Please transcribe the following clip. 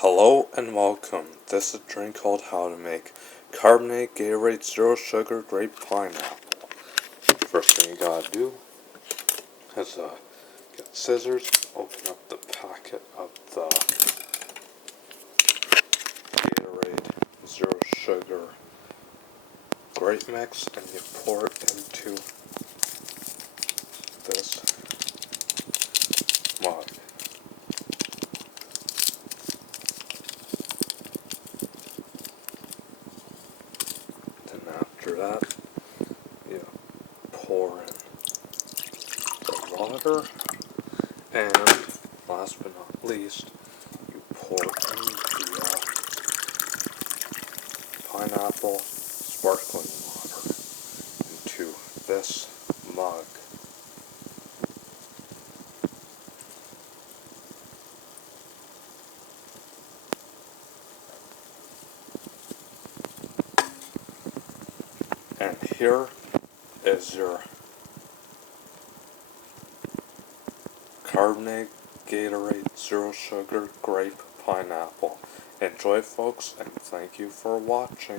Hello and welcome. This is a drink called how to make Carbonated Gatorade Zero Sugar Grape Pineapple. First thing you gotta do is get scissors, open up the packet of the Gatorade Zero Sugar Grape mix, and you pour it into this mug. Then after that, you pour in the water, and last but not least, you pour in the pineapple sparkling water into this mug. And here is your Carbonated Gatorade Zero Sugar Grape Pineapple. Enjoy, folks, and thank you for watching.